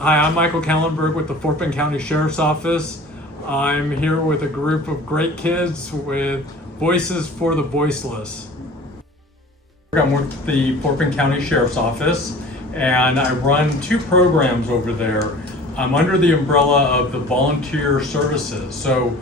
Hi, I'm Micheal Kahlenberg with the Fort Bend County Sheriff's Office. I'm here with a group of great kids with Voices for the Voiceless. I'm with the Fort Bend County Sheriff's Office, and I run two programs over there. I'm under the umbrella of the volunteer services. So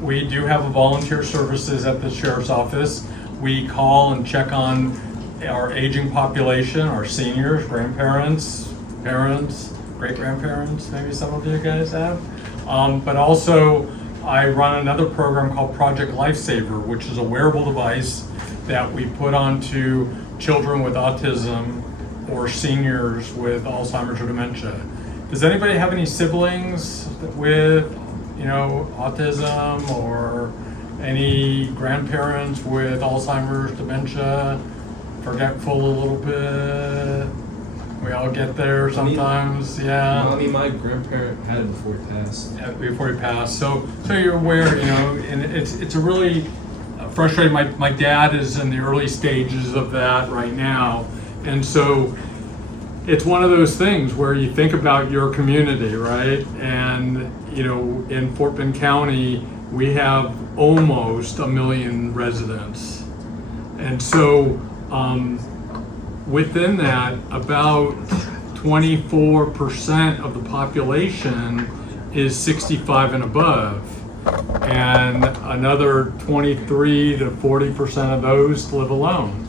we do have a volunteer services at the Sheriff's Office. We call and check on our aging population, our seniors, grandparents, parents, great-grandparents, maybe some of you guys have. But also, I run another program called Project Lifesaver, which is a wearable device that we put onto children with autism or seniors with Alzheimer's or dementia. Does anybody have any siblings with, autism, or any grandparents with Alzheimer's, dementia, forgetful a little bit? We all get there sometimes, yeah. Well, my grandparent had it before he passed. Yeah, before he passed. So you're aware, and it's a really frustrating. My dad is in the early stages of that right now, and so it's one of those things where you think about your community, right? And in Fort Bend County, we have almost 1 million residents, and so. Within that, about 24% of the population is 65 and above, and another 23 to 40% of those live alone.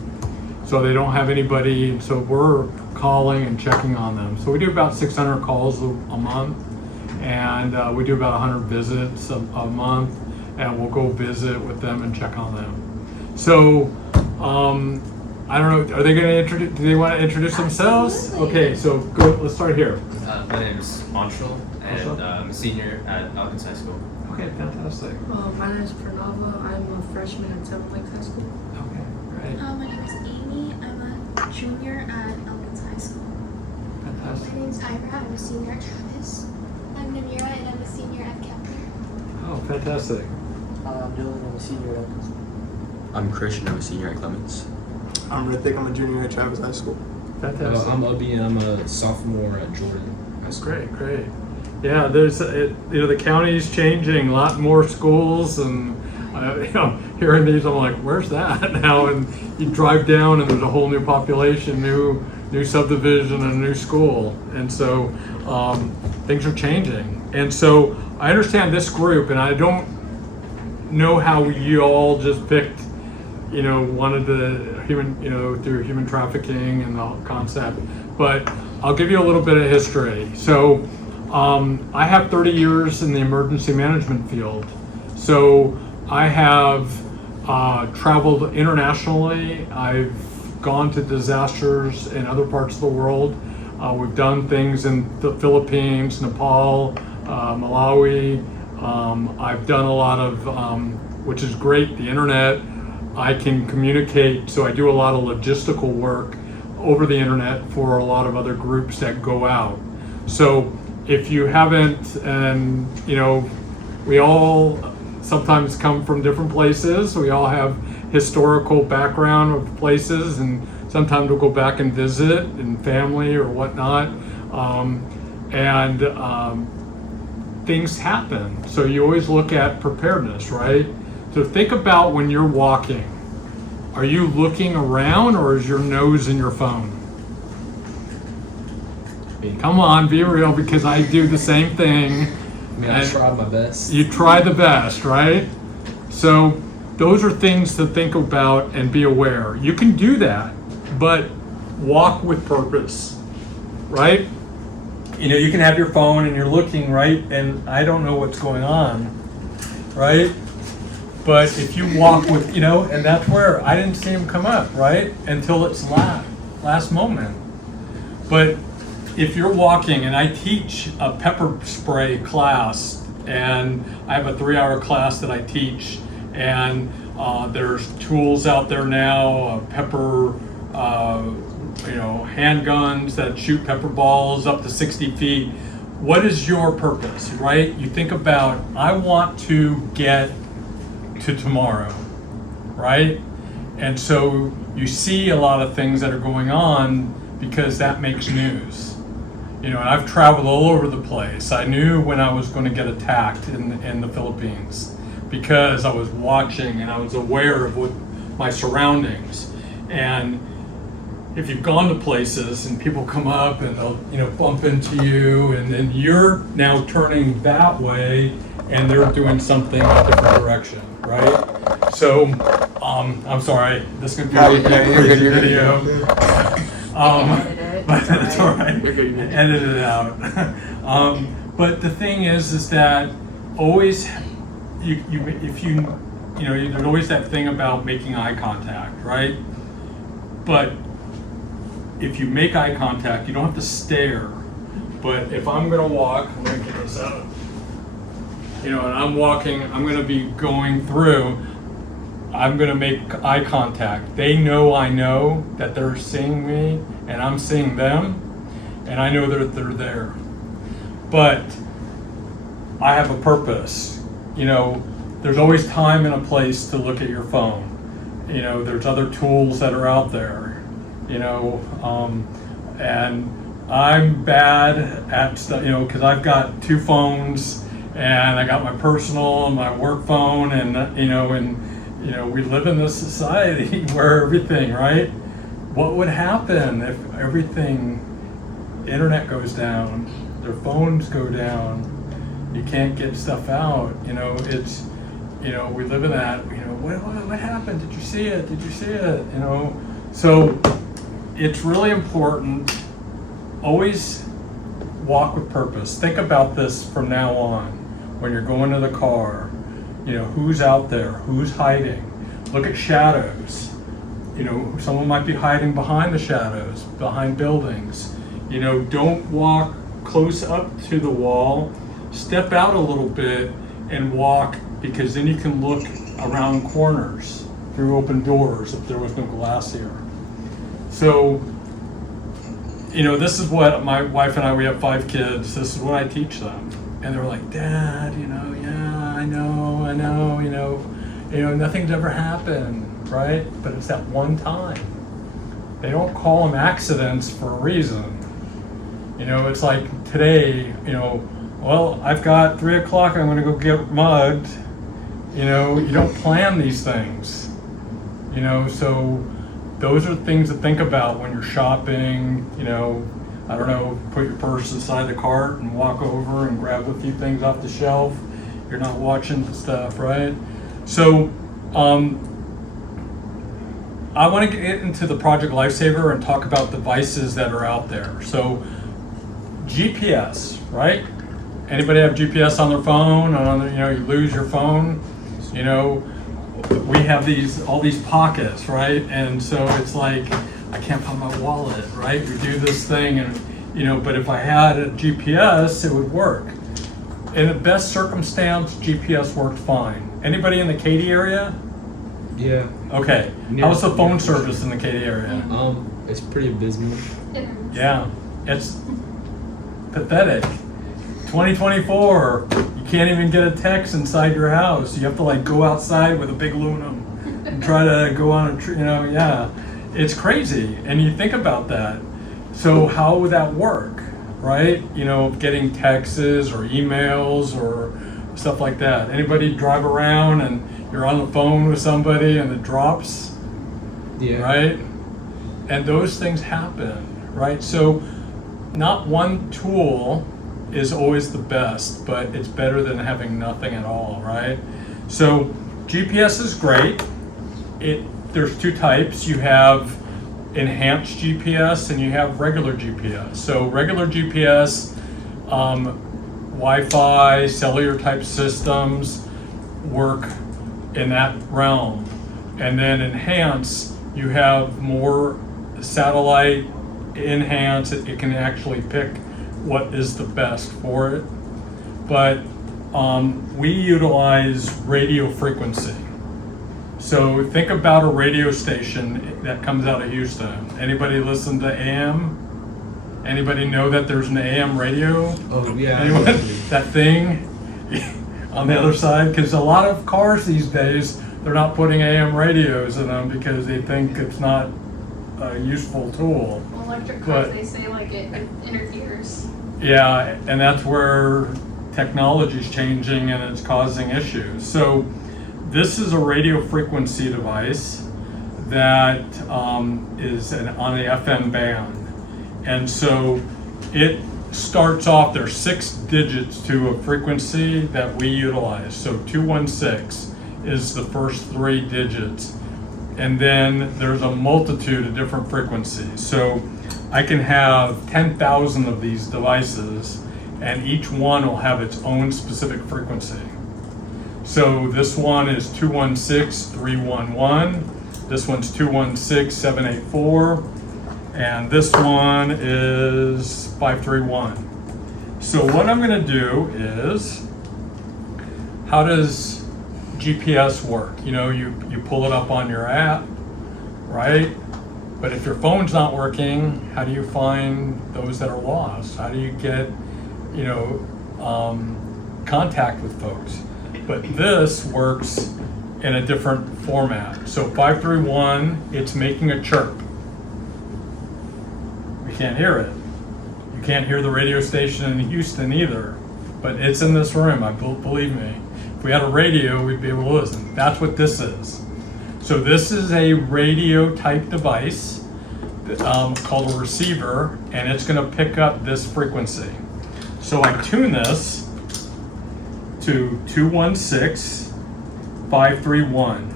So they don't have anybody, so we're calling and checking on them. So we do about 600 calls a month, and we do about 100 visits a month, and we'll go visit with them and check on them. So, I don't know, are they going to introduce, do they want to introduce themselves? Absolutely. Okay, so go, let's start here. My name is Anshul, and I'm a senior at Elkins High School. Okay, fantastic. My name is Pranava. I'm a freshman at Seven Lakes High School. Okay, great. My name is Amy. I'm a junior at Elkins High School. Fantastic. My name is Ira. I'm a senior at Travis. I'm Namira, and I'm a senior at Kepler. Oh, fantastic. I'm Dylan. I'm a senior at Elkins. I'm Christian. I'm a senior at Clements. I'm Rithik. I'm a junior at Travis High School. Fantastic. I'm Ubby, and I'm a sophomore at Jordan. That's great, great. Yeah, there's, the county's changing, a lot more schools, and, hearing these, I'm like, where's that now? And you drive down and there's a whole new population, new subdivision, and a new school. And so things are changing. And so I understand this group, and I don't know how you all just picked, wanted the human, through human trafficking and the concept, but I'll give you a little bit of history. So I have 30 years in the emergency management field. So I have traveled internationally. I've gone to disasters in other parts of the world. We've done things in the Philippines, Nepal, Malawi. I've done a lot of, which is great, the internet. I can communicate, so I do a lot of logistical work over the internet for a lot of other groups that go out. So if you haven't, and we all sometimes come from different places, we all have historical background of places, and sometimes we'll go back and visit and family or whatnot, and things happen. So you always look at preparedness, right? So think about when you're walking. Are you looking around, or is your nose in your phone? Come on, be real, because I do the same thing. I tried my best. You try the best, right? So those are things to think about and be aware. You can do that, but walk with purpose, right? You can have your phone and you're looking, right? And I don't know what's going on, right? But if you walk with, and that's where I didn't see him come up, right? Until it's last moment. But if you're walking, and I teach a pepper spray class, and I have a 3-hour class that I teach, and there's tools out there now, pepper, handguns that shoot pepper balls up to 60 feet. What is your purpose, right? You think about, I want to get to tomorrow, right? And so you see a lot of things that are going on because that makes news. You know, and I've traveled all over the place. I knew when I was going to get attacked in the Philippines because I was watching and I was aware of what my surroundings. And if you've gone to places and people come up and they'll, you know, bump into you, and then you're now turning that way and they're doing something a different direction, right? So, I'm sorry, this is going to be a crazy video. But it's all right. Edit it out. But the thing is that always, if you know, there's always that thing about making eye contact, right? But if you make eye contact, you don't have to stare. But if I'm going to walk, I'm going to get this out. You know, and I'm walking, I'm going to be going through. I'm going to make eye contact. They know I know that they're seeing me and I'm seeing them, and I know that they're there. But I have a purpose. You know, there's always time and a place to look at your phone. You know, there's other tools that are out there, you know, and I'm bad at stuff, you know, because I've got 2 phones, and I got my personal and my work phone, and, you know, we live in this society where everything, right? What would happen if everything, internet goes down, their phones go down, you can't get stuff out, you know, it's, you know, we live in that, you know, what happened? Did you see it? Did you see it? You know, so it's really important, always walk with purpose. Think about this from now on, when you're going to the car. You know, who's out there? Who's hiding? Look at shadows. You know, someone might be hiding behind the shadows, behind buildings. You know, don't walk close up to the wall. Step out a little bit and walk, because then you can look around corners through open doors if there was no glass here. So, you know, this is what my wife and I, we have 5 kids. This is what I teach them. And they're like, Dad, you know, yeah, I know, you know, nothing's ever happened, right? But it's that one time. They don't call them accidents for a reason. You know, it's like today, you know, well, I've got 3 o'clock, I'm gonna go get mugged. You know, you don't plan these things. You know, so those are things to think about when you're shopping. You know, I don't know, put your purse inside the cart and walk over and grab a few things off the shelf. You're not watching the stuff, right? So, I want to get into the Project Lifesaver and talk about devices that are out there. So, GPS, right? Anybody have GPS on their phone? You know, you lose your phone. You know, we have all these pockets, right? And so it's like, I can't find my wallet, right? We do this thing, and you know, but if I had a GPS, it would work. In the best circumstance, GPS worked fine. Anybody in the Katy area? Yeah. Okay. How's the phone service in the Katy area? It's pretty abysmal. Yeah, it's pathetic. 2024, you can't even get a text inside your house. You have to like go outside with a big aluminum and try to go on a you know, yeah. It's crazy, and you think about that. So how would that work, right? You know, getting texts or emails or stuff like that. Anybody drive around and you're on the phone with somebody and it drops? Yeah. Right? And those things happen, right? So not one tool is always the best, but it's better than having nothing at all, right? So GPS is great. There's 2 types. You have enhanced GPS and you have regular GPS. So regular GPS, Wi-Fi, cellular type systems work in that realm. And then enhanced, you have more satellite enhanced. It can actually pick what is the best for it. But we utilize radio frequency. So think about a radio station that comes out of Houston. Anybody listen to AM? Anybody know that there's an AM radio? Oh yeah. Anyone? That thing on the other side? Because a lot of cars these days, they're not putting AM radios in them because they think it's not a useful tool. Well, like electric But- cars, they say like it interferes. Yeah, and that's where technology's changing and it's causing issues. So this is a radio frequency device that is on the FM band. And so it starts off, there's 6 digits to a frequency that we utilize. So 216 is the first 3 digits. And then there's a multitude of different frequencies. So I can have 10,000 of these devices, and each one will have its own specific frequency. So this one is 216-311, this one's 216-784, and this one is 531. So what I'm gonna do is, how does GPS work? You know, you pull it up on your app, right? But if your phone's not working, how do you find those that are lost? How do you get, contact with folks? But this works in a different format. So 531, it's making a chirp. We can't hear it. You can't hear the radio station in Houston either, but it's in this room, believe me. If we had a radio, we'd be able to listen. That's what this is. So this is a radio type device called a receiver, and it's gonna pick up this frequency. So I tune this to 216-531,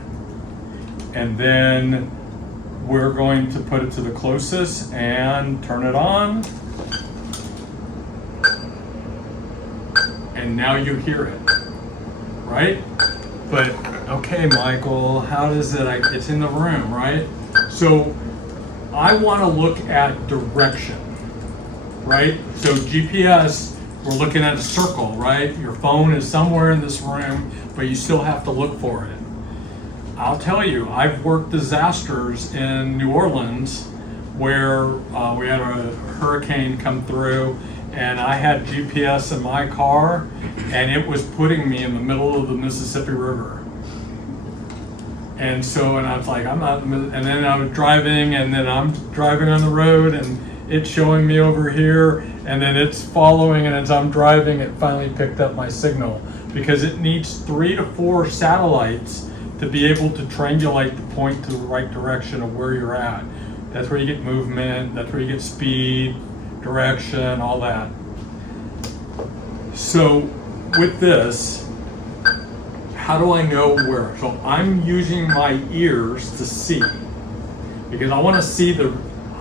and then we're going to put it to the closest and turn it on. And now you hear it, right? But, okay, Michael, how does it, it's in the room, right? So I wanna look at direction, right? So GPS, we're looking at a circle, right? Your phone is somewhere in this room, but you still have to look for it. I'll tell you, I've worked disasters in New Orleans where we had a hurricane come through, and I had GPS in my car, and it was putting me in the middle of the Mississippi River. And so, and I was like, I'm not, and then I was driving, and then I'm driving on the road, and it's showing me over here, and then it's following, and as I'm driving, it finally picked up my signal, because it needs 3 to 4 satellites to be able to triangulate the point to the right direction of where you're at. That's where you get movement, that's where you get speed, direction, all that. So with this, how do I know where? So I'm using my ears to see, because I want to see the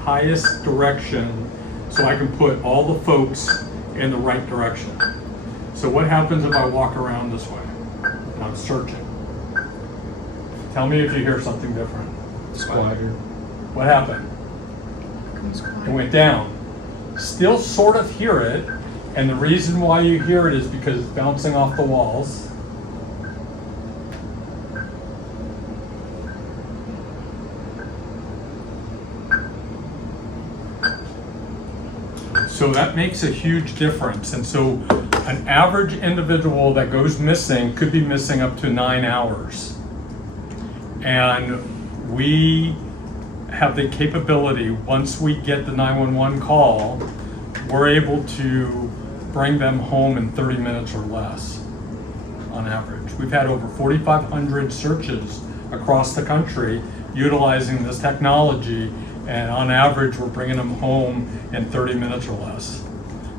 highest direction so I can put all the folks in the right direction. So what happens if I walk around this way and I'm searching? Tell me if you hear something different. It's quieter. What happened? It went down. Still sort of hear it, and the reason why you hear it is because it's bouncing off the walls. So that makes a huge difference. And so an average individual that goes missing could be missing up to 9 hours. And we have the capability, once we get the 911 call, we're able to bring them home in 30 minutes or less on average. We've had over 4,500 searches across the country utilizing this technology, and on average, we're bringing them home in 30 minutes or less.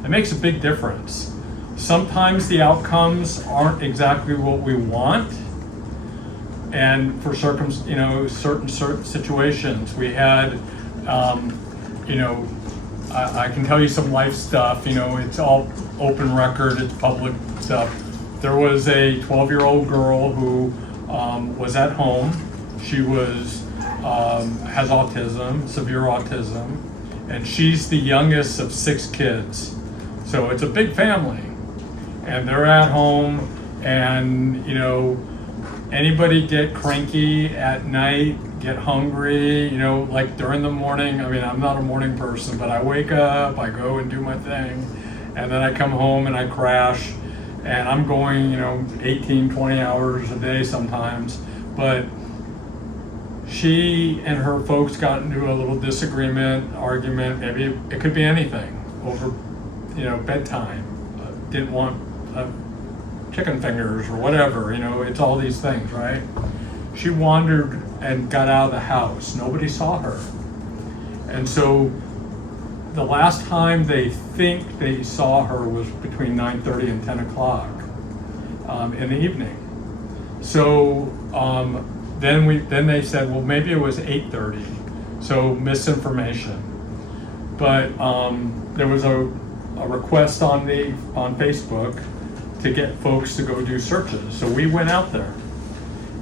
It makes a big difference. Sometimes the outcomes aren't exactly what we want, and for certain situations, we had, I can tell you some life stuff. It's all open record. It's public stuff. There was a 12-year-old girl who was at home. She has autism, severe autism, and she's the youngest of 6 kids. So it's a big family, and they're at home, and anybody get cranky at night, get hungry, like during the morning. I mean, I'm not a morning person, but I wake up, I go and do my thing, and then I come home and I crash, and I'm going, 18, 20 hours a day sometimes, but she and her folks got into a little disagreement, argument, maybe it could be anything, over, bedtime. Didn't want chicken fingers or whatever, it's all these things, right? She wandered and got out of the house. Nobody saw her. And so the last time they think they saw her was between 9:30 and 10 o'clock in the evening. So then they said, well, maybe it was 8:30. So misinformation. But there was a request on Facebook to get folks to go do searches. So we went out there,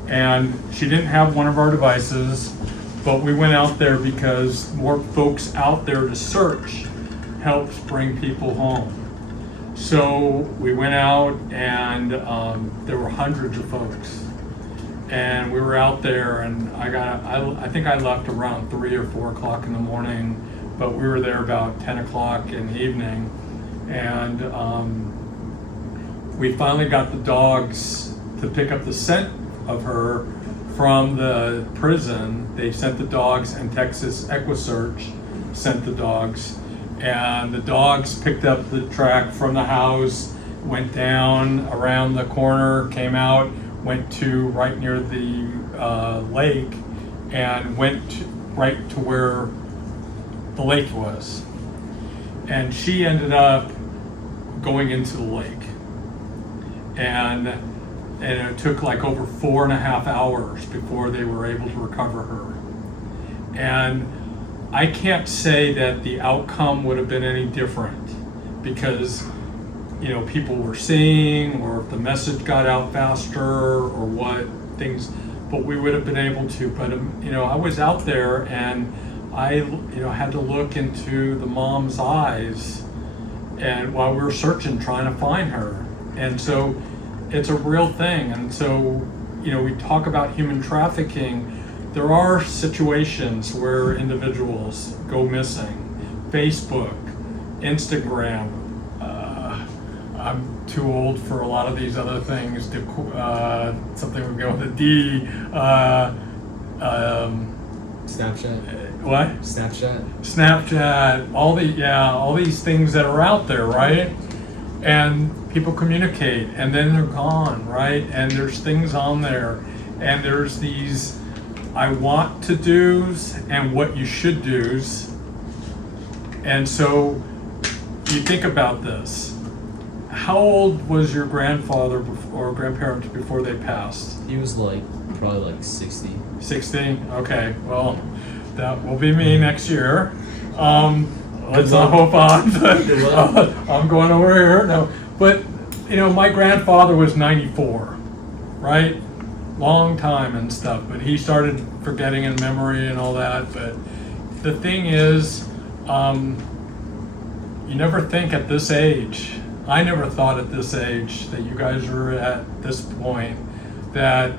and she didn't have one of our devices, but we went out there because more folks out there to search helps bring people home. So we went out, and there were hundreds of folks, and we were out there, and I think I left around 3 or 4 o'clock in the morning, but we were there about 10 o'clock in the evening, and we finally got the dogs to pick up the scent of her from the prison. They sent the dogs, and Texas EquiSearch sent the dogs, and the dogs picked up the track from the house, went down around the corner, came out, went to right near the lake, and went right to where the lake was. And she ended up going into the lake. And it took like over 4.5 hours before they were able to recover her. And I can't say that the outcome would have been any different, because people were seeing, or if the message got out faster, or what things, but we would have been able to. But I was out there, and I had to look into the mom's eyes, and while we were searching, trying to find her. And so it's a real thing. And so we talk about human trafficking. There are situations where individuals go missing. Facebook, Instagram. I'm too old for a lot of these other things. Something would go with a D. Snapchat. What? Snapchat. All these things that are out there, right? And people communicate, and then they're gone, right? And there's things on there, and there's these I want to do's and what you should do's. And so you think about this. How old was your grandfather or grandparents before they passed? He was probably 60. 60? Okay, well, that will be me next year. Let's not hope on, but I'm going over here. No, but my grandfather was 94, right? Long time and stuff, but he started forgetting in memory and all that. But the thing is, you never think at this age, I never thought at this age that you guys were at this point, that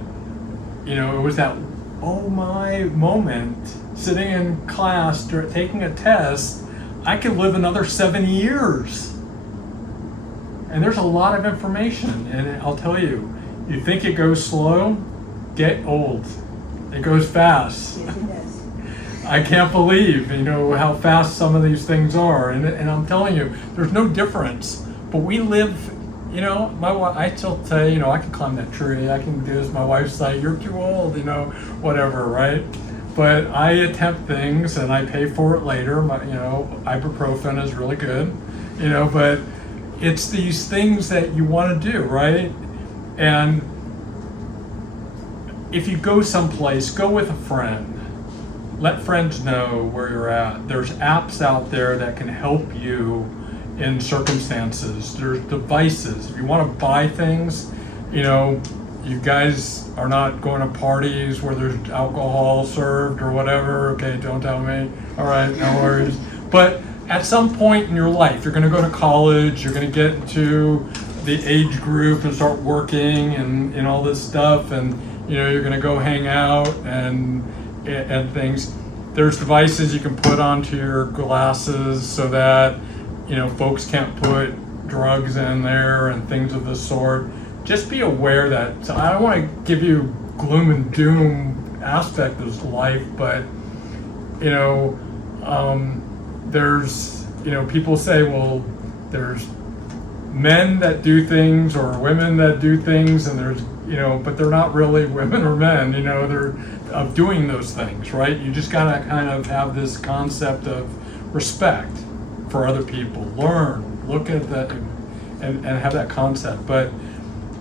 it was that oh my moment, sitting in class taking a test. I could live another 7 years. And there's a lot of information, and I'll tell you, you think it goes slow, get old. It goes fast. Yes, it does. I can't believe, how fast some of these things are. And I'm telling you, there's no difference. But we live, my wife, I still say, I can climb that tree, I can do this. My wife's like, you're too old, whatever, right? But I attempt things, and I pay for it later. Ibuprofen is really good, but it's these things that you want to do, right? And if you go someplace, go with a friend. Let friends know where you're at. There's apps out there that can help you in circumstances. There's devices. If you want to buy things, you guys are not going to parties where there's alcohol served or whatever. Okay, don't tell me. All right, no worries. But at some point in your life, you're going to go to college, you're going to get into the age group and start working and all this stuff, and you're going to go hang out and things. There's devices you can put onto your glasses so that folks can't put drugs in there and things of the sort. Just be aware that, so I don't want to give you gloom and doom aspect of life, but you know, there's, you know, people say, well, there's men that do things or women that do things, and there's, you know, but they're not really women or men, you know, they're of doing those things, right? You just gotta kind of have this concept of respect for other people, learn, look at that, and have that concept. But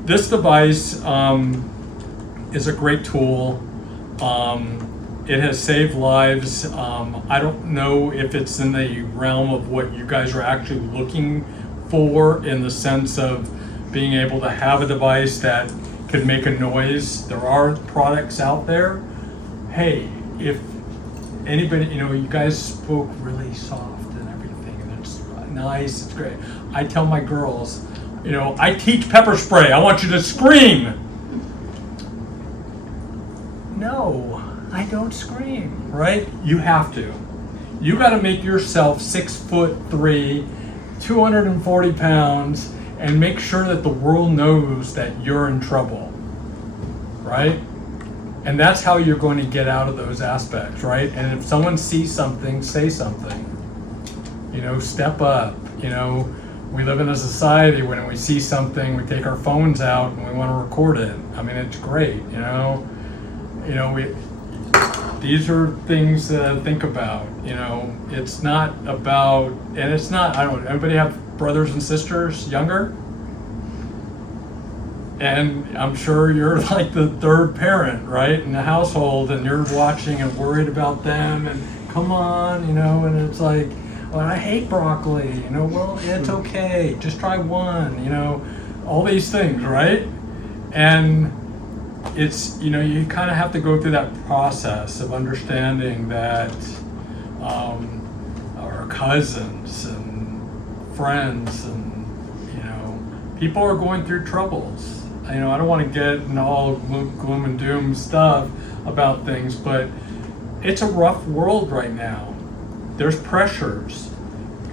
this device is a great tool. It has saved lives. I don't know if it's in the realm of what you guys are actually looking for, in the sense of being able to have a device that could make a noise. There are products out there. Hey, if anybody, you know, you guys spoke really soft and everything, and it's nice, it's great. I tell my girls, you know, I teach pepper spray. I want you to scream. No, I don't scream, right? You have to. You got to make yourself 6'3", 240 pounds, and make sure that the world knows that you're in trouble, right? And that's how you're going to get out of those aspects, right? And if someone sees something, say something. You know, step up. You know, we live in a society when we see something, we take our phones out and we want to record it. I mean, it's great, you know. You know, these are things to think about. You know, it's not about, and it's not, I don't know, anybody have brothers and sisters younger? And I'm sure you're like the third parent, right, in the household, and you're watching and worried about them, and come on, you know, and it's like, well, I hate broccoli, you know, well, it's okay, just try one, you know, all these things, right? And it's, you know, you kind of have to go through that process of understanding that our cousins and friends and, you know, people are going through troubles. You know, I don't want to get into all gloom and doom stuff about things, but it's a rough world right now. There's pressures,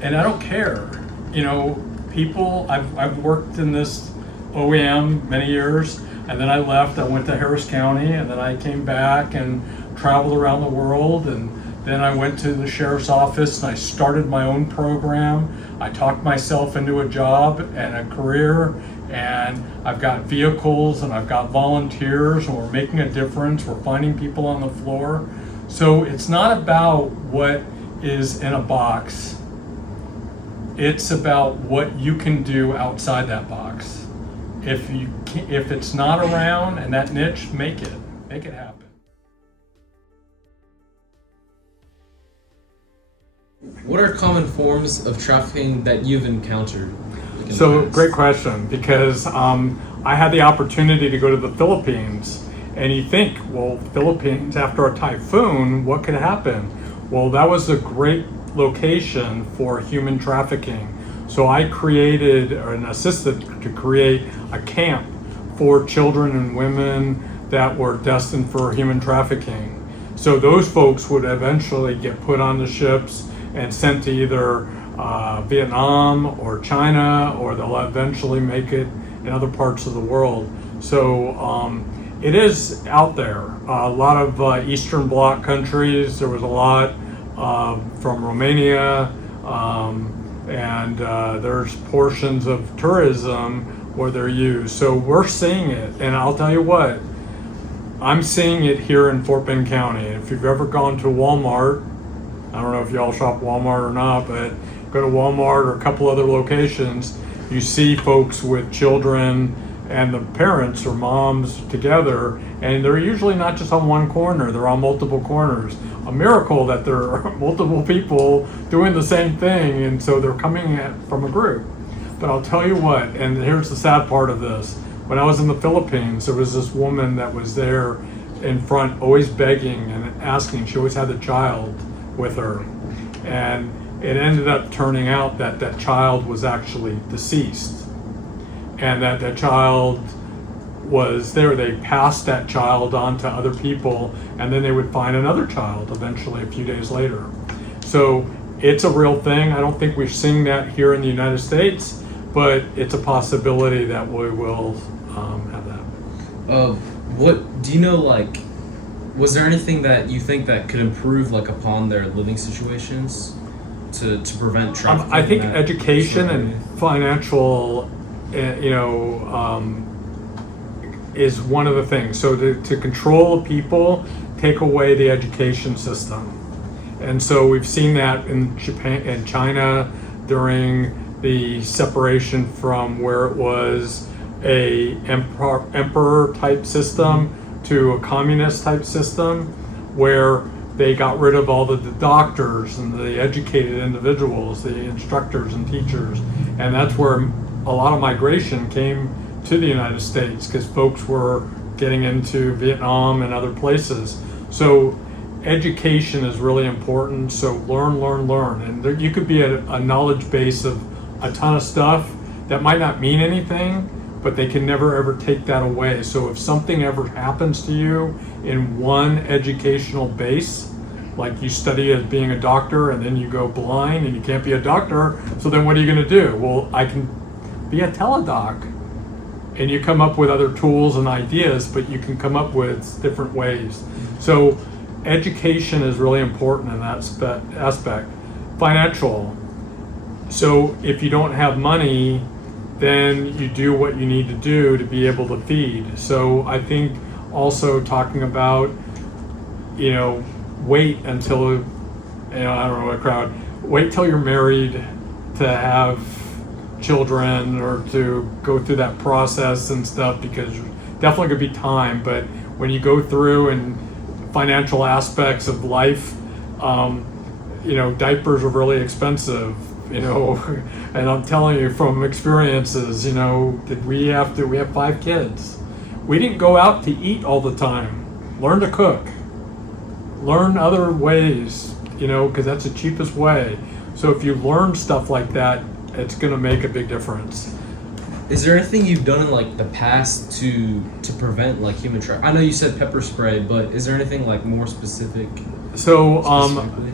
and I don't care. You know, people, I've worked in this OEM many years, and then I left, I went to Harris County, and then I came back and traveled around the world, and then I went to the sheriff's office and I started my own program. I talked myself into a job and a career, and I've got vehicles and I've got volunteers, and we're making a difference. We're finding people on the floor. So it's not about what is in a box. It's about what you can do outside that box. If it's not around and that niche, make it happen. What are common forms of trafficking that you've encountered? Like, in So the past? great question, because I had the opportunity to go to the Philippines, and you think, well, Philippines, after a typhoon, what could happen? Well, that was a great location for human trafficking. So I created, or assisted to create, a camp for children and women that were destined for human trafficking. So those folks would eventually get put on the ships and sent to either Vietnam or China, or they'll eventually make it in other parts of the world. So it is out there. A lot of Eastern Bloc countries, there was a lot from Romania, and there's portions of tourism where they're used. So we're seeing it, and I'll tell you what, I'm seeing it here in Fort Bend County. If you've ever gone to Walmart, I don't know if y'all shop Walmart or not, but go to Walmart or a couple other locations, you see folks with children and the parents or moms together, and they're usually not just on one corner, they're on multiple corners. A miracle that there are multiple people doing the same thing, and so they're coming from a group. But I'll tell you what, and here's the sad part of this. When I was in the Philippines, there was this woman that was there in front, always begging and asking. She always had a child with her. And it ended up turning out that that child was actually deceased. And that child was there. They passed that child on to other people, and then they would find another child eventually a few days later. So it's a real thing. I don't think we've seen that here in the United States, but it's a possibility that we will have that. What do you know? Like, Was there anything that you think that could improve like upon their living situations to prevent trafficking? I think in that education sort of and area? financial, is one of the things. So to control people, take away the education system. And so we've seen that in Japan and China during the separation from where it was a emperor type system to a communist type system, where they got rid of all the doctors and the educated individuals, the instructors and teachers. And that's where a lot of migration came to the United States, because folks were getting into Vietnam and other places. So education is really important. So learn. And there, you could be a knowledge base of a ton of stuff that might not mean anything, but they can never ever take that away. So if something ever happens to you in one educational base, like you study as being a doctor and then you go blind and you can't be a doctor, so then what are you going to do? Well, I can be a teledoc. And you come up with other tools and ideas, but you can come up with different ways. So education is really important in that aspect. Financial. So if you don't have money, then you do what you need to do to be able to feed. So I think also talking about, wait until, I don't know what crowd, wait till you're married to have children or to go through that process and stuff, because definitely could be time. But when you go through and financial aspects of life, diapers are really expensive, and I'm telling you from experiences, we have 5 kids. We didn't go out to eat all the time. Learn to cook, learn other ways, because that's the cheapest way. So if you learn stuff like that, it's going to make a big difference. Is there anything you've done in like the past to prevent like human trafficking? I know you said pepper spray, but is there anything like more specific? So specifically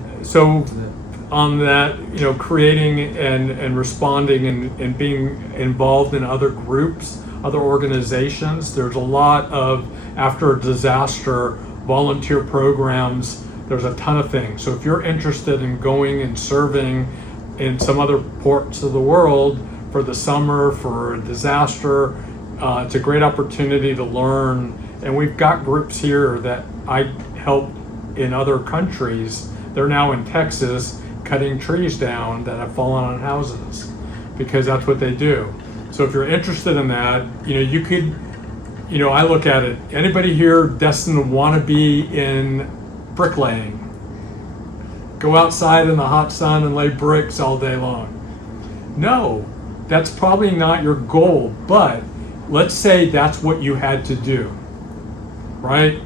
to that? On that, creating and responding and being involved in other groups, other organizations. There's a lot of, after a disaster, volunteer programs. There's a ton of things. So if you're interested in going and serving in some other parts of the world for the summer, for a disaster, it's a great opportunity to learn. And we've got groups here that I help in other countries. They're now in Texas cutting trees down that have fallen on houses, because that's what they do. So if you're interested in that, you could, I look at it, anybody here destined to want to be in bricklaying? Go outside in the hot sun and lay bricks all day long? No, that's probably not your goal, but let's say that's what you had to do, right?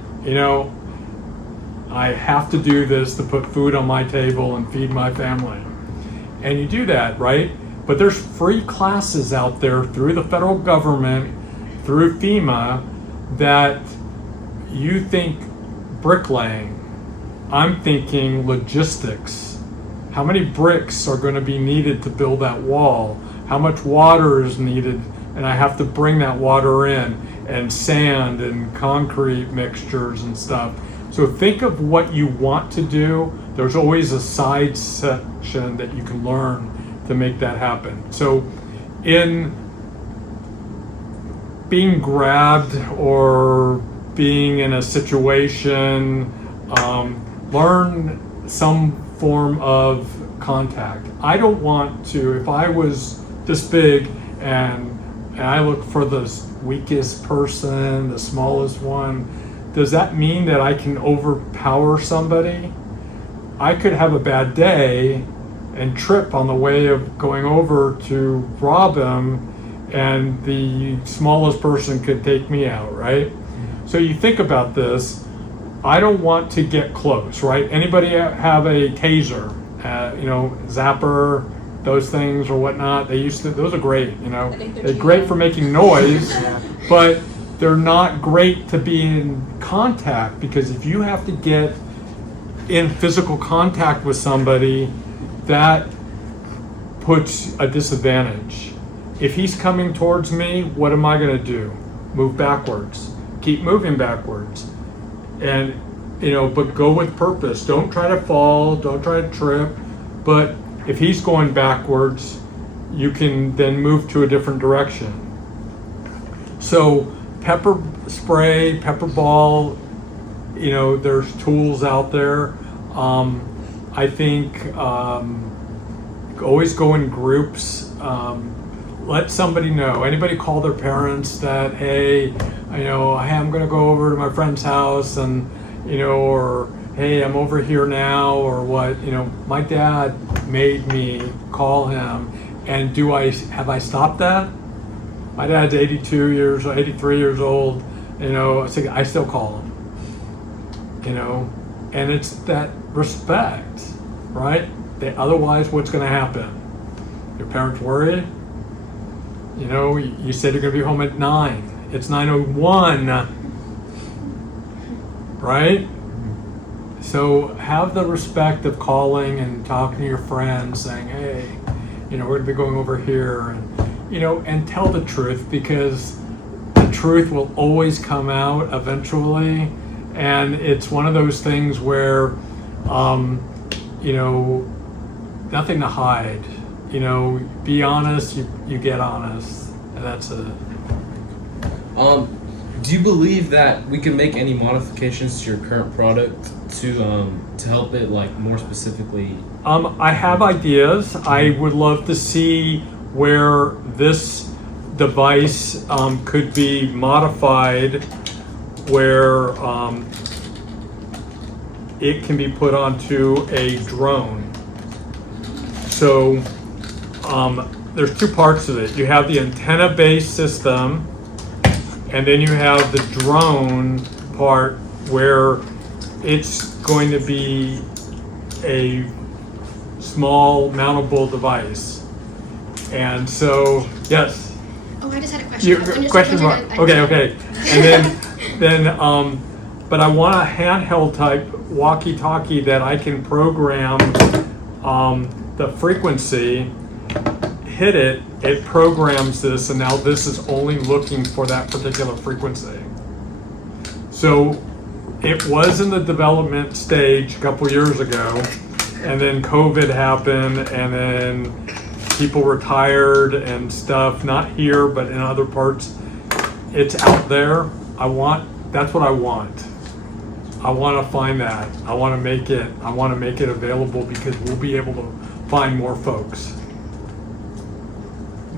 I have to do this to put food on my table and feed my family. And you do that, right? But there's free classes out there through the federal government, through FEMA, that you think bricklaying. I'm thinking logistics. How many bricks are going to be needed to build that wall? How much water is needed? And I have to bring that water in, and sand and concrete mixtures and stuff. So think of what you want to do. There's always a side section that you can learn to make that happen. So in being grabbed or being in a situation, learn some form of contact. I don't want to, if I was this big and I look for the weakest person, the smallest one, does that mean that I can overpower somebody? I could have a bad day and trip on the way of going over to rob him, and the smallest person could take me out, right? So you think about this. I don't want to get close, right? Anybody have a taser, zapper, those things or whatnot? Those are great, They're great for making noise, but they're not great to be in contact, because if you have to get in physical contact with somebody, that puts a disadvantage. If he's coming towards me, what am I going to do? Move backwards. Keep moving backwards. And but go with purpose. Don't try to fall, don't try to trip. But if he's going backwards, you can then move to a different direction. So pepper spray, pepper ball, there's tools out there. I think always go in groups. Let somebody know. Anybody call their parents that, hey, I'm going to go over to my friend's house and, or hey, I'm over here now, or what, my dad made me call him. And have I stopped that? My dad's 83 years old, I still call him, and it's that respect, right? Otherwise, what's going to happen? Your parents worry. You said you're going to be home at 9. It's 9:01, right? So have the respect of calling and talking to your friends, saying, hey, we're going to be going over here, and tell the truth, because the truth will always come out eventually. And it's one of those things where, nothing to hide. Be honest, you get honest, and that's it. Do you believe that we can make any modifications to your current product to help it, like, more specifically? I have ideas. I would love to see where this device could be modified, where it can be put onto a drone. So there's two parts of it. You have the antenna-based system, and then you have the drone part where it's going to be a small mountable device. And so, yes. Oh, I just had a question. Your question mark. Okay. And then, but I want a handheld type walkie-talkie that I can program the frequency, hit it, it programs this, and now this is only looking for that particular frequency. So it was in the development stage a couple years ago, and then COVID happened, and then people retired and stuff, not here, but in other parts. It's out there. That's what I want. I want to find that. I want to make it available, because we'll be able to find more folks.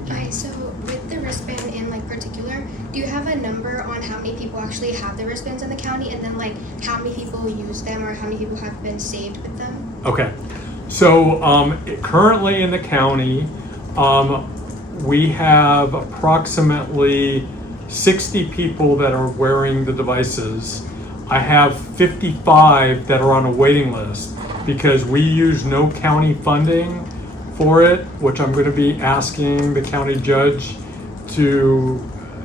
Okay, so with the wristband in particular, do you have a number on how many people actually have the wristbands in the county, and then how many people use them, or how many people have been saved with them? Okay, so currently in the county, we have approximately 60 people that are wearing the devices. I have 55 that are on a waiting list, because we use no county funding for it, which I'm going to be asking the county judge to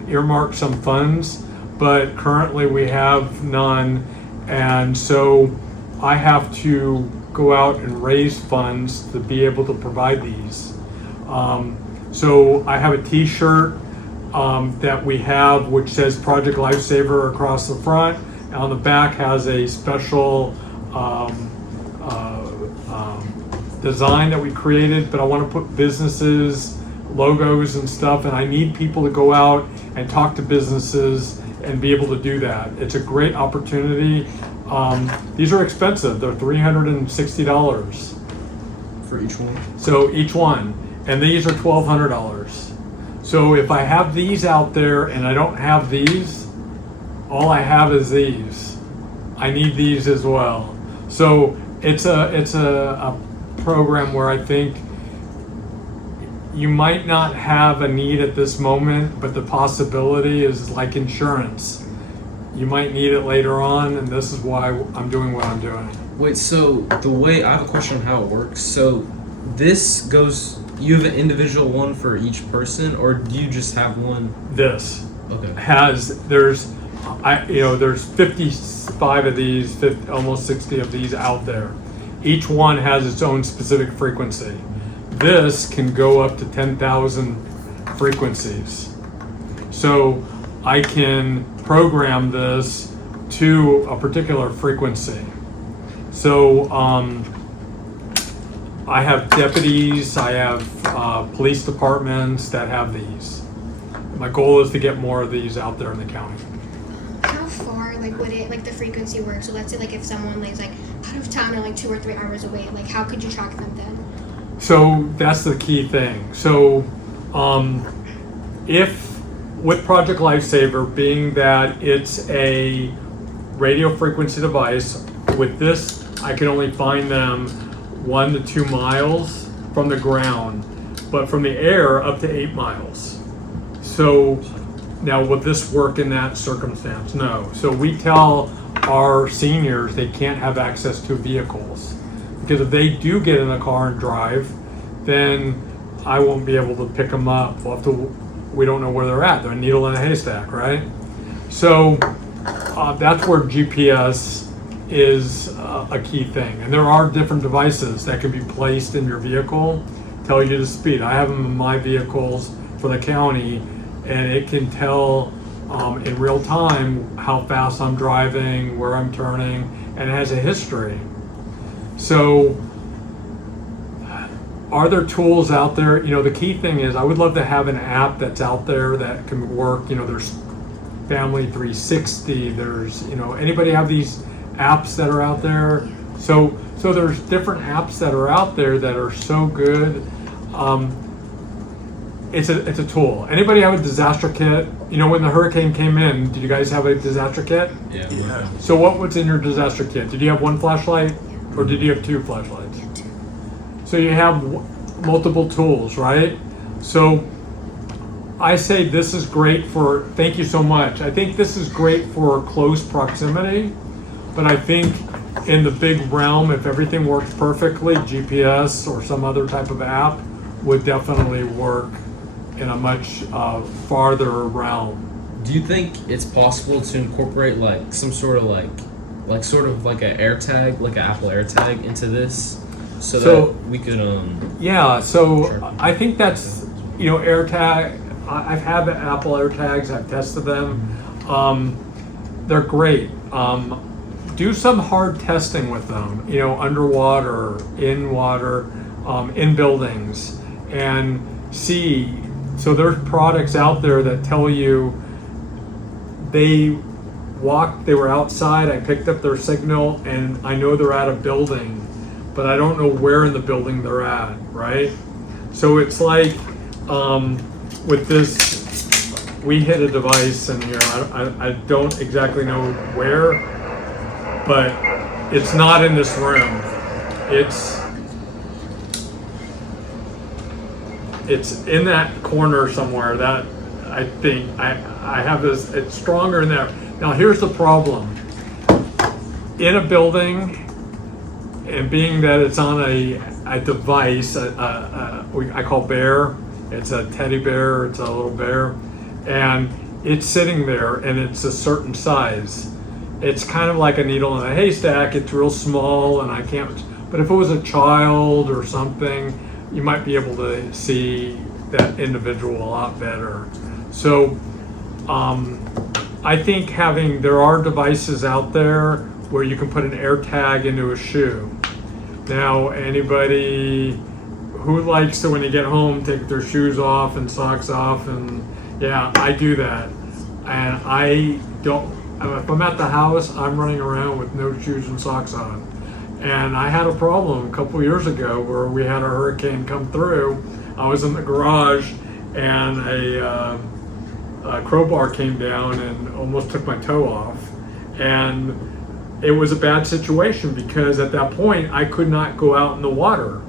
earmark some funds, but currently we have none, and so I have to go out and raise funds to be able to provide these. So I have a t-shirt that we have, which says Project Lifesaver across the front, and on the back has a special design that we created, but I want to put businesses, logos and stuff, and I need people to go out and talk to businesses and be able to do that. It's a great opportunity. These are expensive. They're $360 For each one? so each one, and these are $1,200. So if I have these out there and I don't have these, all I have is these. I need these as well. So it's a program where I think you might not have a need at this moment, but the possibility is like insurance. You might need it later on, and this is why I'm doing what I'm doing. Wait, so I have a question on how it works. So this goes, you have an individual one for each person, or do you just have one? This Okay. there's 55 of these, almost 60 of these out there. Each one has its own specific frequency. This can go up to 10,000 frequencies. So I can program this to a particular frequency. So I have deputies, I have police departments that have these. My goal is to get more of these out there in the county. How far, like, would it, like, the frequency work? So let's say, like, if someone lives, like, out of town or, like, 2 or 3 hours away, like, how could you track them then? So that's the key thing. So if with Project Lifesaver, being that it's a radio frequency device, with this I can only find them 1 to 2 miles from the ground, but from the air up to 8 miles. So now would this work in that circumstance? No. So we tell our seniors they can't have access to vehicles, because if they do get in a car and drive, then I won't be able to pick them up. We don't know where they're at. They're a needle in a haystack, right? So that's where GPS is a key thing. And there are different devices that can be placed in your vehicle, tell you the speed. I have them in my vehicles for the county, and it can tell in real time how fast I'm driving, where I'm turning, and it has a history. So are there tools out there? The key thing is I would love to have an app that's out there that can work. There's Family 360, there's, anybody have these apps that are out there? So there's different apps that are out there that are so good. It's a tool. Anybody have a disaster kit? When the hurricane came in, did you guys have a disaster kit? Yeah. So what was in your disaster kit? Did you have 1 flashlight, or did you have 2 flashlights? So you have multiple tools, right? So I say this is great for, thank you so much. I think this is great for close proximity, but I think in the big realm, if everything works perfectly, GPS or some other type of app would definitely work in a much farther realm. Do you think it's possible to incorporate like some sort of like an AirTag, like an Apple AirTag into this, so that we could Yeah, so I think that's, AirTag, I've had the Apple AirTags, I've tested them. They're great. Do some hard testing with them, underwater, in water, in buildings, and see. So there's products out there that tell you they were outside, I picked up their signal, and I know they're at a building, but I don't know where in the building they're at, right? So it's like with this, we hit a device in here. I don't exactly know where, but it's not in this room. It's in that corner somewhere. That I think I have this. It's stronger in there. Now here's the problem. In a building, and being that it's on a device, I call bear. It's a teddy bear. It's a little bear, and it's sitting there, and it's a certain size. It's kind of like a needle in a haystack. It's real small, and I can't. But if it was a child or something, you might be able to see that individual a lot better. So I think there are devices out there where you can put an AirTag into a shoe. Now, anybody who likes to, when you get home, take their shoes off and socks off, and yeah, I do that. And I don't, if I'm at the house, I'm running around with no shoes and socks on. And I had a problem a couple years ago where we had a hurricane come through. I was in the garage, and a crowbar came down and almost took my toe off. And it was a bad situation because at that point I could not go out in the water.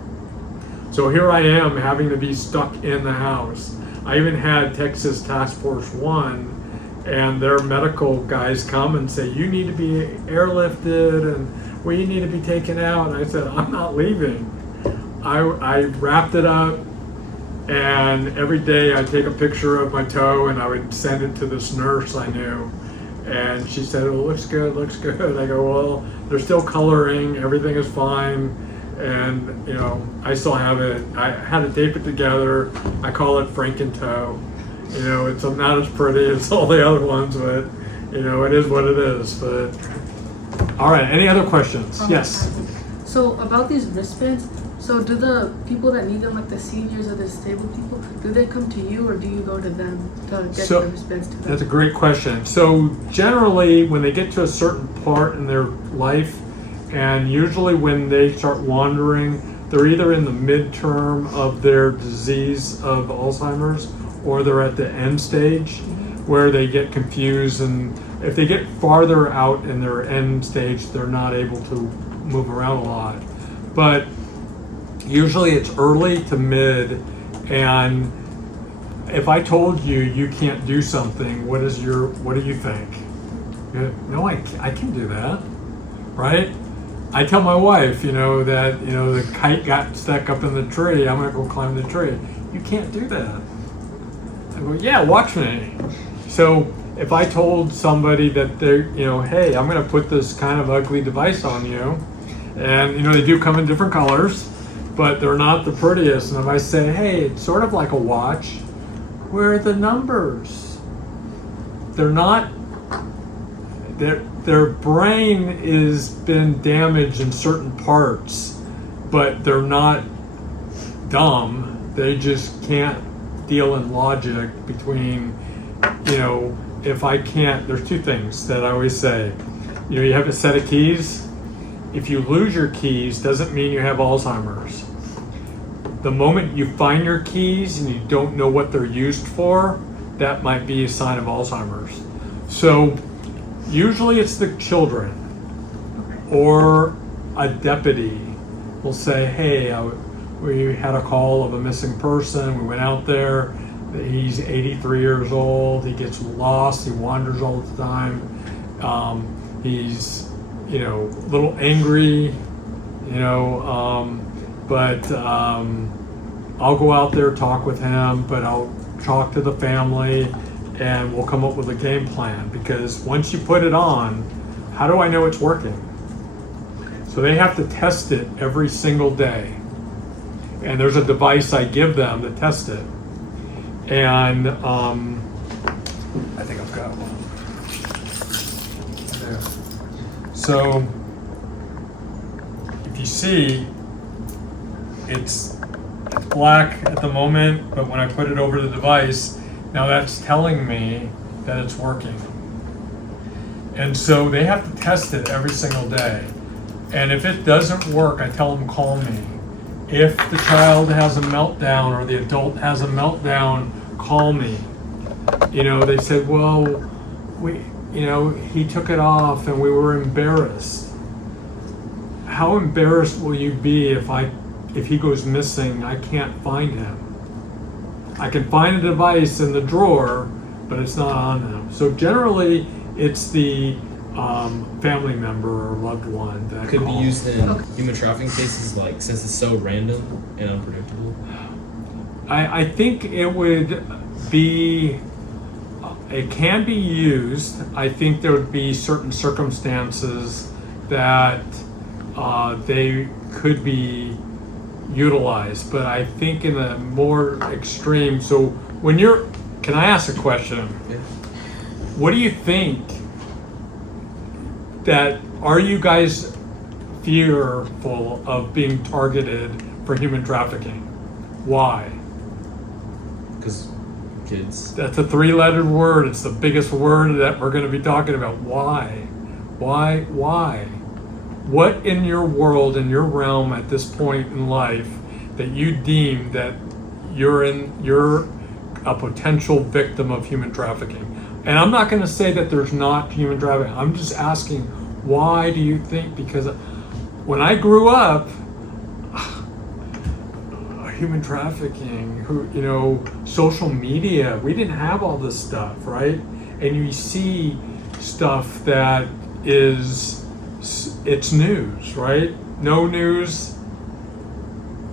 So here I am having to be stuck in the house. I even had Texas Task Force 1 and their medical guys come and say, you need to be airlifted and we need to be taken out. And I said, I'm not leaving. I wrapped it up, and every day I'd take a picture of my toe and I would send it to this nurse I knew. And she said, "Oh, looks good, looks good." I go, "Well, they're still coloring, everything is fine." And I still have it. I had to tape it together. I call it Franken toe. It's not as pretty as all the other ones, but It is what it is. But all right, any other questions? Yes. So about these wristbands, so do the people that need them, like the seniors or the disabled people, do they come to you or do you go to them to get So, the wristbands to them? That's a great question. So generally, when they get to a certain part in their life, and usually when they start wandering, they're either in the midterm of their disease of Alzheimer's or they're at the end stage where they get confused, and if they get farther out in their end stage, they're not able to move around a lot. But usually it's early to mid, and if I told you you can't do something, what do you think? No, I can do that, right? I tell my wife, that, the kite got stuck up in the tree, I'm gonna go climb the tree. You can't do that. I go, yeah, watch me. So if I told somebody that they're, hey, I'm gonna put this kind of ugly device on you, and, they do come in different colors, but they're not the prettiest. And if I say, hey, it's sort of like a watch, where are the numbers? They're not, their brain is been damaged in certain parts, but they're not dumb. They just can't deal in logic between, if I can't, there's two things that I always say. You have a set of keys. If you lose your keys, doesn't mean you have Alzheimer's. The moment you find your keys and you don't know what they're used for, that might be a sign of Alzheimer's. So usually it's the children or a deputy will say, hey, we had a call of a missing person. We went out there. He's 83 years old. He gets lost. He wanders all the time. He's, a little angry, but I'll go out there, talk with him, but I'll talk to the family and we'll come up with a game plan, because once you put it on, how do I know it's working? So they have to test it every single day. And there's a device I give them to test it. And I think I've got one. There. So if you see, it's black at the moment, but when I put it over the device, now that's telling me that it's working. And so they have to test it every single day. And if it doesn't work, I tell them, call me. If the child has a meltdown or the adult has a meltdown, call me. They said, well, he took it off and we were embarrassed. How embarrassed will you be if he goes missing, I can't find him? I can find a device in the drawer, but it's not on them. So generally, it's the family member or loved one that Could calls. be used in human trafficking cases, like, since it's so random and unpredictable. I think it would be, it can be used. I think there would be certain circumstances that they could be utilized, but I think in a more extreme, so when can I ask a question? Yeah. What do you think are you guys fearful of being targeted for human trafficking? Why? Because kids. That's a three-lettered word. It's the biggest word that we're going to be talking about. Why? Why? What in your world, in your realm at this point in life that you deem that you're a potential victim of human trafficking? And I'm not going to say that there's not human trafficking. I'm just asking, why do you think? Because when I grew up, human trafficking, social media, we didn't have all this stuff, right? And you see stuff that it's news, right? No news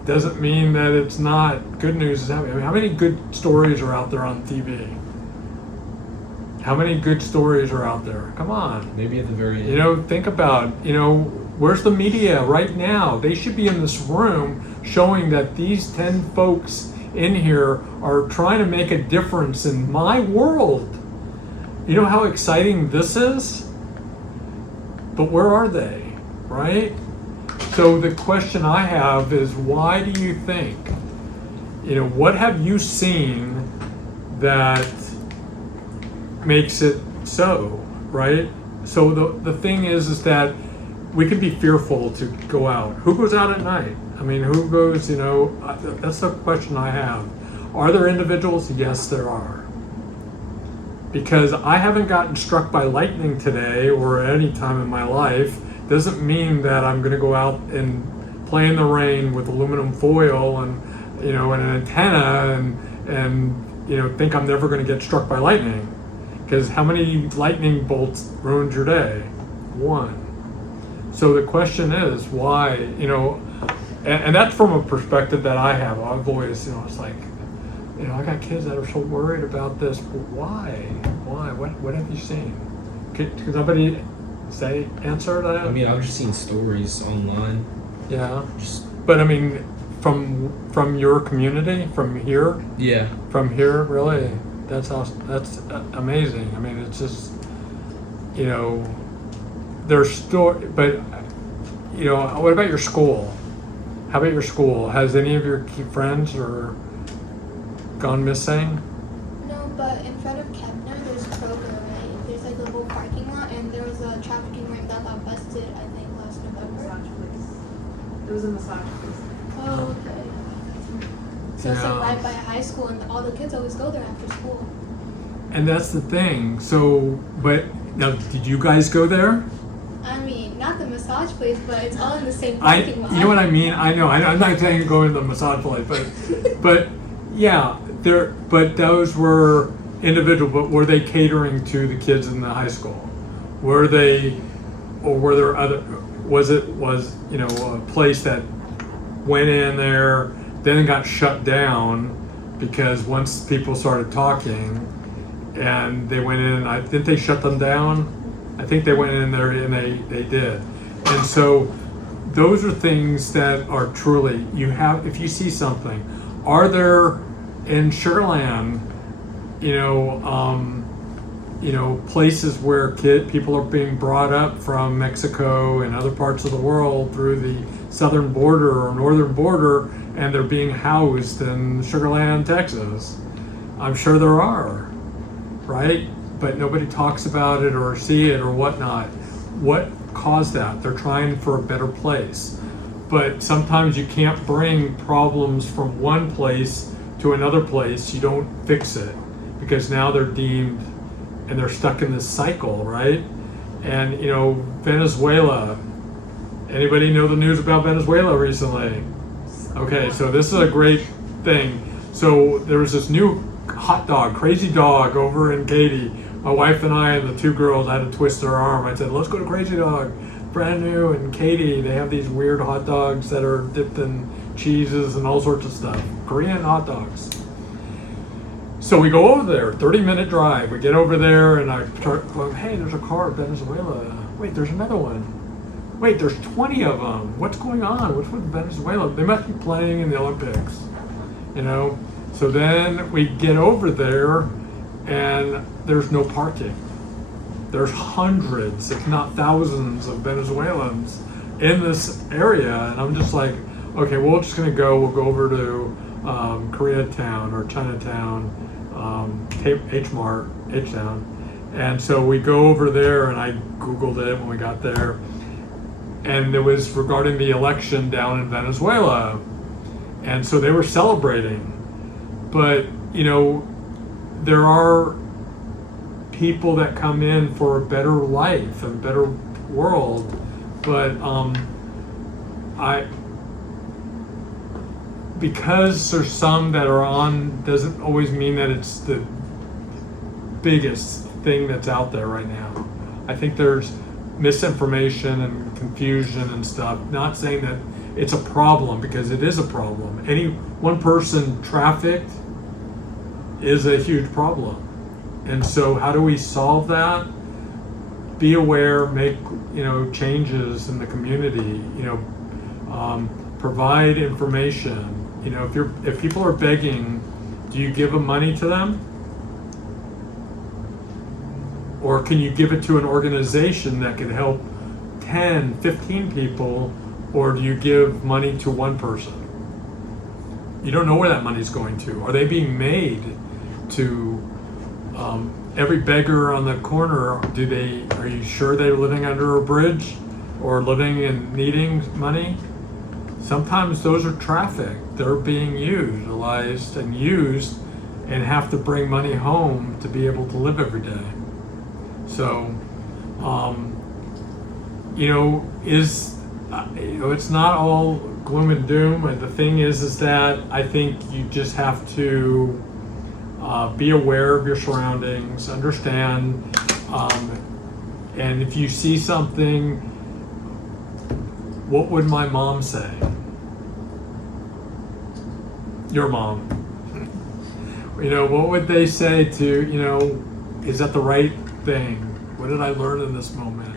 doesn't mean that it's not good news is happening. I mean, how many good stories are out there on TV? How many good stories are out there? Come on. Maybe at the very end. Think about, where's the media right now? They should be in this room showing that these 10 folks in here are trying to make a difference in my world. you know how exciting this is? But where are they, right? So the question I have is, why do you think, what have you seen that makes it so, right? So the thing is that we can be fearful to go out. Who goes out at night? I mean, who goes, that's the question I have. Are there individuals? Yes, there are. Because I haven't gotten struck by lightning today or at any time in my life doesn't mean that I'm going to go out and play in the rain with aluminum foil and, and an antenna and think I'm never going to get struck by lightning. Because how many lightning bolts ruined your day? One. So the question is why, and that's from a perspective that I have. I've always, it's like, I got kids that are so worried about this, but why? Why? What have you seen? Could somebody answer that? I mean, I've just seen stories online. Yeah. But I mean, from your community, from here? Yeah. From here, really? That's awesome. That's amazing. I mean, it's just, there's story, but, what about your school? How about your school? Has any of your friends or gone missing? No, but in front of Kepner, there's Kroger, right? There's like a little parking lot, and there was a trafficking ring that got busted, I think, last November. Massage place. It was a massage place. Oh, okay. So it's like right by a high school, and all the kids always go there after school. And that's the thing. So, but now, did you guys go there? I mean, not the massage place, but it's all in the same parking lot. You know what I mean? I know. I'm not saying go to the massage place, but yeah, but those were individual. But were they catering to the kids in the high school? Were they, or were there other? Was a place that went in there, then it got shut down because once people started talking, and they went in. Didn't they shut them down? I think they went in there and they did. And so those are things that are truly, if you see something, are there in Sugarland, places where people are being brought up from Mexico and other parts of the world through the southern border or northern border, and they're being housed in Sugarland, Texas? I'm sure there are, right? But nobody talks about it or see it or whatnot. What caused that? They're trying for a better place. But sometimes you can't bring problems from one place to another place. You don't fix it because now they're deemed and they're stuck in this cycle, right? And Venezuela. Anybody know the news about Venezuela recently? Okay, so this is a great thing. So there was this new hot dog, crazy dog over in Katy. My wife and I and the two girls had to twist their arm. I said, let's go to Crazy Dog, brand new. And Katy, they have these weird hot dogs that are dipped in cheeses and all sorts of stuff. Korean hot dogs. So we go over there, 30-minute drive. We get over there and I start going, hey, there's a car in Venezuela. Wait, there's another one. Wait, there's 20 of them. What's going on? What's with Venezuela? They must be playing in the Olympics, So then we get over there and there's no parking. There's hundreds, if not thousands, of Venezuelans in this area, and I'm just like, okay, well, we're just gonna go. We'll go over to Koreatown or Chinatown, H-Town, and so we go over there, and I Googled it when we got there, and it was regarding the election down in Venezuela, and so they were celebrating, but there are people that come in for a better life and better world, but because there's some that are on doesn't always mean that it's the biggest thing that's out there right now. I think there's misinformation and confusion and stuff. Not saying that it's a problem, because it is a problem. Any one person trafficked is a huge problem. And so how do we solve that? Be aware, make changes in the community, provide information. If people are begging, do you give them money to them? Or can you give it to an organization that could help 10, 15 people, or do you give money to one person? You don't know where that money's going to. Are they being made to every beggar on the corner? Are you sure they're living under a bridge or living and needing money? Sometimes those are trafficked. They're being utilized and used and have to bring money home to be able to live every day. So, it's not all gloom and doom. And the thing is that I think you just have to be aware of your surroundings, understand, and if you see something, what would my mom say? Your mom. What would they say to, is that the right thing? What did I learn in this moment?